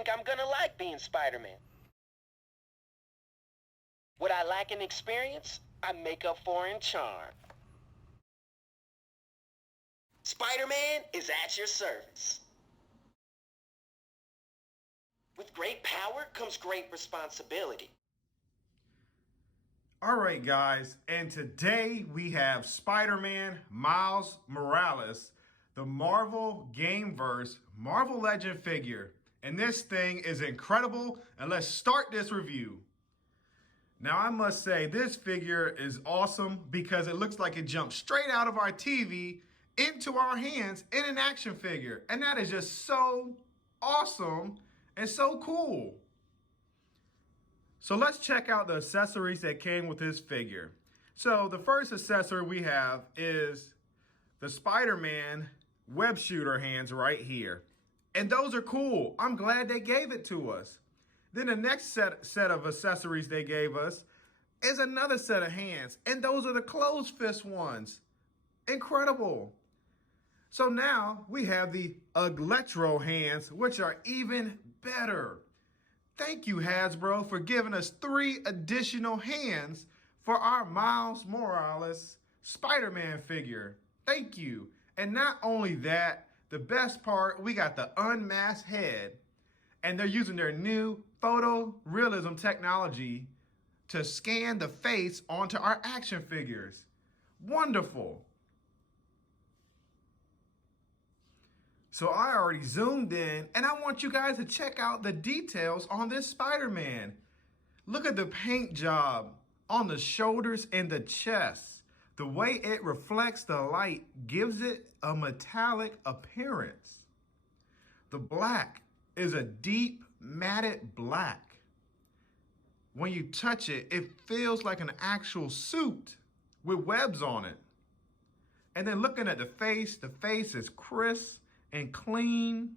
think I'm gonna like being Spider-Man. What I lack in experience, I make up for in charm. Spider-Man is at your service. With great power comes great responsibility. All right, guys, and today we have Spider-Man Miles Morales, the Marvel GameVerse Marvel Legend figure. And this thing is incredible, and let's start this review. Now, I must say, this figure is awesome because it looks like it jumped straight out of our TV into our hands in an action figure. And that is just so awesome and so cool. So let's check out the accessories that came with this figure. So the first accessory we have is the Spider-Man web shooter hands right here. And those are cool. I'm glad they gave it to us. Then the next set of accessories they gave us is another set of hands. And those are the closed fist ones. Incredible. So now we have the Electro Hands, which are even better. Thank you, Hasbro, for giving us 3 additional hands for our Miles Morales Spider-Man figure. Thank you. And not only that, the best part, we got the unmasked head, and they're using their new photorealism technology to scan the face onto our action figures. Wonderful. So I already zoomed in, and I want you guys to check out the details on this Spider-Man. Look at the paint job on the shoulders and the chest. The way it reflects the light gives it a metallic appearance. The black is a deep matted black. When you touch it, it feels like an actual suit with webs on it. And then looking at the face is crisp and clean.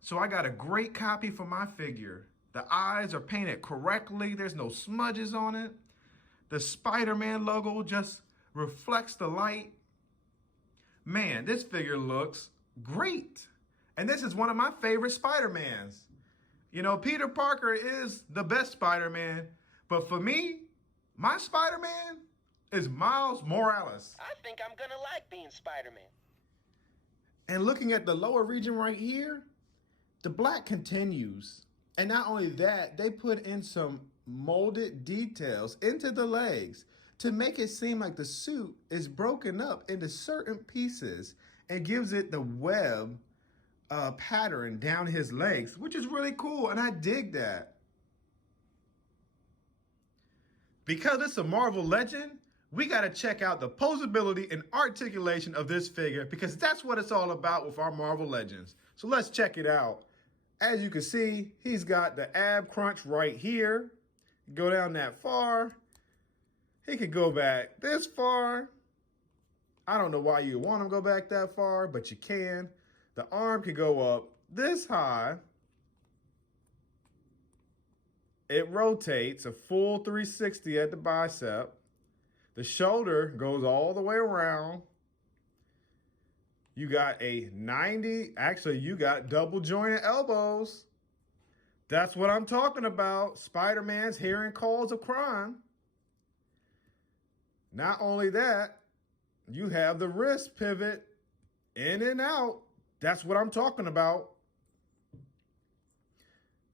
So I got a great copy for my figure. The eyes are painted correctly. There's no smudges on it. The Spider-Man logo just reflects the light. Man, this figure looks great. And this is one of my favorite Spider-Mans. You know, Peter Parker is the best Spider-Man, but for me, my Spider-Man is Miles Morales. I think I'm gonna like being Spider-Man. And looking at the lower region right here, the black continues. And not only that, they put in some molded details into the legs to make it seem like the suit is broken up into certain pieces and gives it the web pattern down his legs, which is really cool. And I dig that. Because it's a Marvel Legend, we got to check out the posability and articulation of this figure because that's what it's all about with our Marvel Legends. So let's check it out. As you can see, he's got the ab crunch right here. Go down that far. He could go back this far. I don't know why you want him to go back that far, but you can. The arm could go up this high. It rotates a full 360 at the bicep. The shoulder goes all the way around. You got a 90, actually you got double jointed elbows. That's what I'm talking about. Spider-Man's hearing calls of crime. Not only that, you have the wrist pivot in and out. That's what I'm talking about.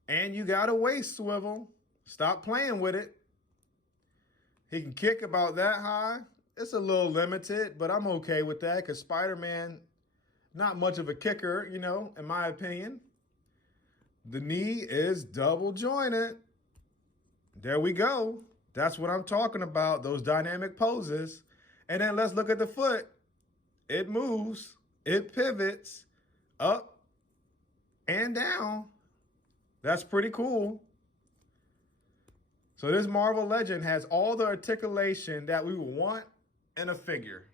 And you got a waist swivel. Stop playing with it. He can kick about that high. It's a little limited, but I'm okay with that because Spider-Man, not much of a kicker, you know, in my opinion. The knee is double jointed. There we go. That's what I'm talking about, those dynamic poses. And then let's look at the foot. It moves, it pivots up and down. That's pretty cool. So this Marvel Legend has all the articulation that we want in a figure.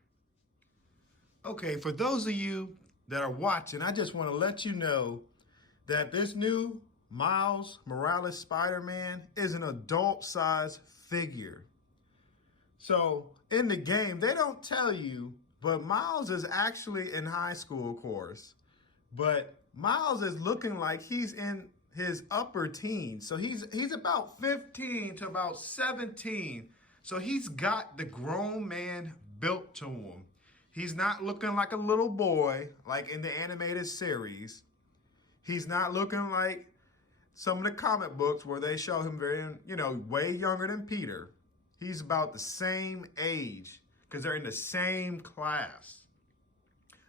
Okay, for those of you that are watching, I just want to let you know that this new Miles Morales Spider-Man is an adult-sized figure. So in the game, they don't tell you, but Miles is actually in high school, of course. But Miles is looking like he's in his upper teens. So he's about 15 to about 17. So he's got the grown man built to him. He's not looking like a little boy like in the animated series. He's not looking like some of the comic books where they show him very, way younger than Peter. He's about the same age because they're in the same class.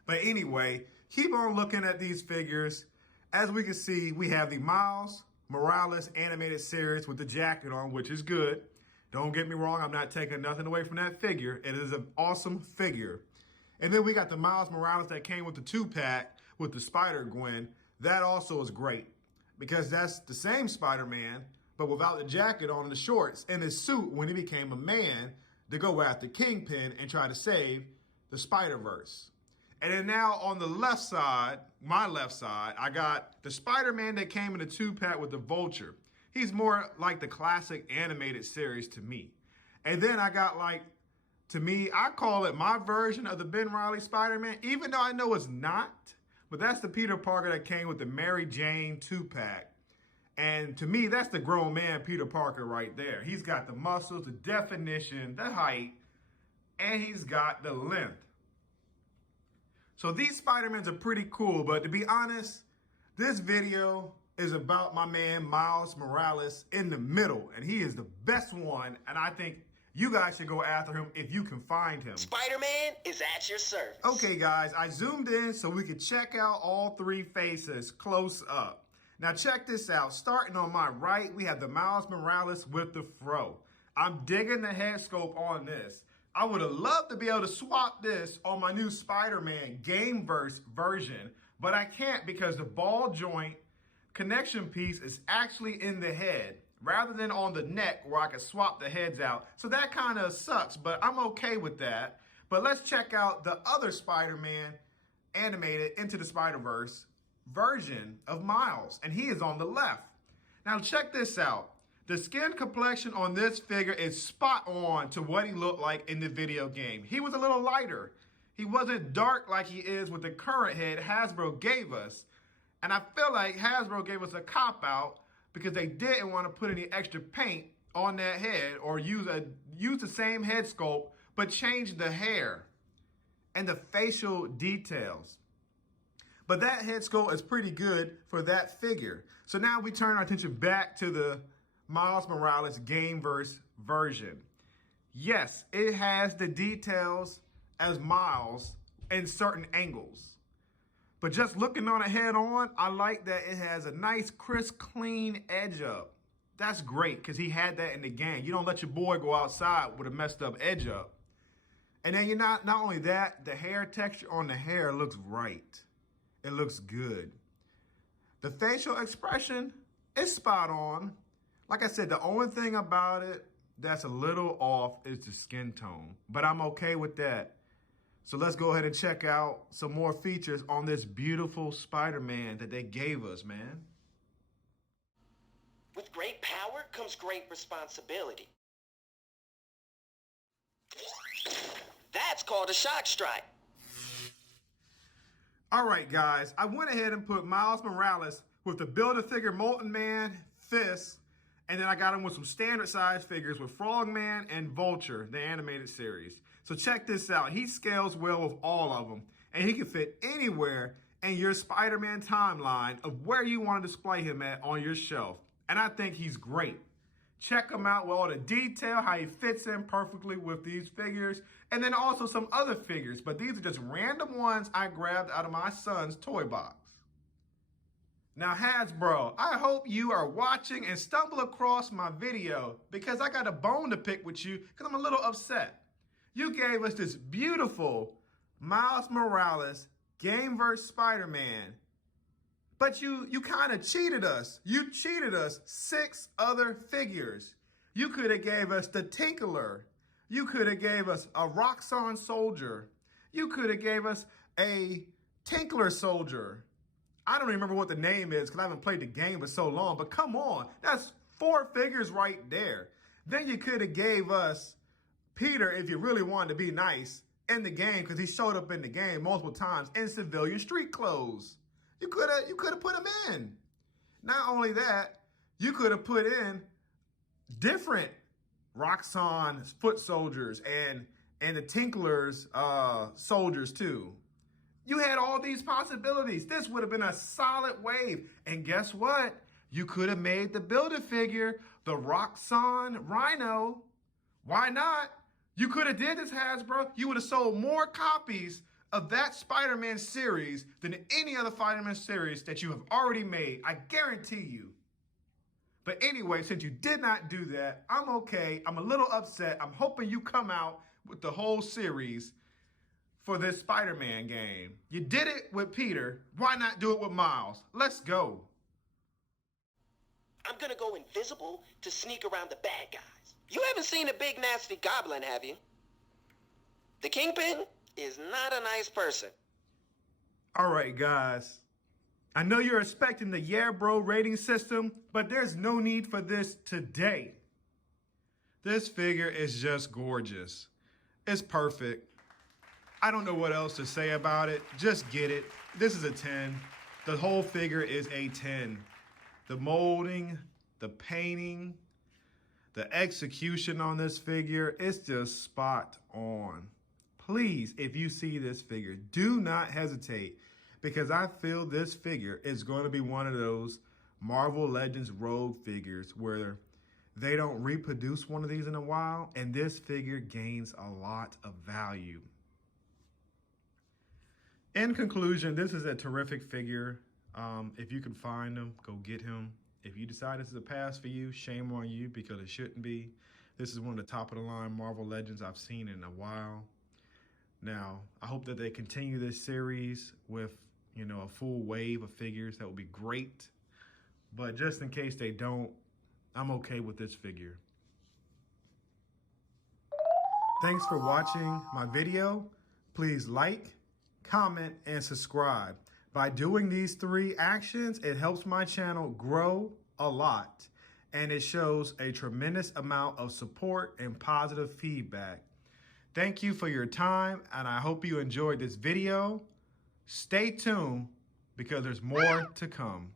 But anyway, keep on looking at these figures. As we can see, we have the Miles Morales animated series with the jacket on, which is good. Don't get me wrong, I'm not taking nothing away from that figure. It is an awesome figure. And then we got the Miles Morales that came with the 2-pack with the Spider-Gwen. That also is great because that's the same Spider-Man, but without the jacket on and the shorts and his suit when he became a man to go after Kingpin and try to save the Spider-Verse. And then now on the left side, my left side, I got the Spider-Man that came in the 2-pack with the Vulture. He's more like the classic animated series to me. And then I got to me, I call it my version of the Ben Reilly Spider-Man, even though I know it's not. But that's the Peter Parker that came with the Mary Jane 2-pack. And to me, that's the grown man Peter Parker right there. He's got the muscles, the definition, the height, and he's got the length. So these Spider-Mans are pretty cool, but to be honest, this video is about my man Miles Morales in the middle, and he is the best one, and I think you guys should go after him if you can find him. Spider-Man is at your service. Okay, guys, I zoomed in so we could check out all three faces close up. Now check this out. Starting on my right, we have the Miles Morales with the fro. I'm digging the head sculpt on this. I would have loved to be able to swap this on my new Spider-Man GameVerse version, but I can't because the ball joint connection piece is actually in the head rather than on the neck where I could swap the heads out. So that kind of sucks, but I'm okay with that. But let's check out the other Spider-Man animated Into the Spider-Verse version of Miles, and he is on the left. Now check this out. The skin complexion on this figure is spot on to what he looked like in the video game. He was a little lighter. He wasn't dark like he is with the current head Hasbro gave us. And I feel like Hasbro gave us a cop-out because they didn't want to put any extra paint on that head or use the same head sculpt, but change the hair and the facial details. But that head sculpt is pretty good for that figure. So now we turn our attention back to the Miles Morales GameVerse version. Yes, it has the details as Miles in certain angles. But just looking on it head on, I like that it has a nice, crisp, clean edge up. That's great because he had that in the game. You don't let your boy go outside with a messed up edge up. And then not only that, the hair texture on the hair looks right. It looks good. The facial expression is spot on. Like I said, the only thing about it that's a little off is the skin tone, but I'm okay with that. So let's go ahead and check out some more features on this beautiful Spider-Man that they gave us, man. With great power comes great responsibility. That's called a shock strike. All right, guys, I went ahead and put Miles Morales with the Build-A-Figure Molten Man, Fist, and then I got him with some standard size figures with Frogman and Vulture, the animated series. So check this out. He scales well with all of them, and he can fit anywhere in your Spider-Man timeline of where you want to display him at on your shelf. And I think he's great. Check him out with all the detail, how he fits in perfectly with these figures, and then also some other figures. But these are just random ones I grabbed out of my son's toy box. Now Hasbro, I hope you are watching and stumble across my video because I got a bone to pick with you because I'm a little upset. You gave us this beautiful Miles Morales GameVerse Spider-Man, but you kind of cheated us. You cheated us 6 other figures. You could have gave us the Tinkler. You could have gave us a Roxxon Soldier. You could have gave us a Tinkler Soldier. I don't remember what the name is because I haven't played the game for so long, but come on, that's 4 figures right there. Then you could have gave us Peter, if you really wanted to be nice, in the game because he showed up in the game multiple times in civilian street clothes. You could have put them in. Not only that, you could have put in different Roxxon foot soldiers and the Tinklers soldiers too. You had all these possibilities. This would have been a solid wave. And guess what? You could have made the Build-A-Figure the Roxxon Rhino. Why not? You could have did this, Hasbro. You would have sold more copies of that Spider-Man series than any other Spider-Man series that you have already made. I guarantee you. But anyway, since you did not do that, I'm okay. I'm a little upset. I'm hoping you come out with the whole series for this Spider-Man game. You did it with Peter. Why not do it with Miles? Let's go. I'm gonna go invisible to sneak around the bad guys. You haven't seen a big nasty goblin, have you? The Kingpin is not a nice person. All right, guys. I know you're expecting the Yeah Bro rating system, but there's no need for this today. This figure is just gorgeous. It's perfect. I don't know what else to say about it. Just get it. This is a 10. The whole figure is a 10. The molding, the painting, the execution on this figure, it's just spot on. Please, if you see this figure, do not hesitate, because I feel this figure is going to be one of those Marvel Legends Rogue figures where they don't reproduce one of these in a while, and this figure gains a lot of value. In conclusion, this is a terrific figure. If you can find him, go get him. If you decide this is a pass for you, shame on you, because it shouldn't be. This is one of the top of the line Marvel Legends I've seen in a while. Now, I hope that they continue this series with, you know, a full wave of figures. That would be great. But just in case they don't, I'm okay with this figure. Thanks for watching my video. Please like, comment, and subscribe. By doing these 3 actions, it helps my channel grow a lot, and it shows a tremendous amount of support and positive feedback. Thank you for your time, and I hope you enjoyed this video. Stay tuned, because there's more to come.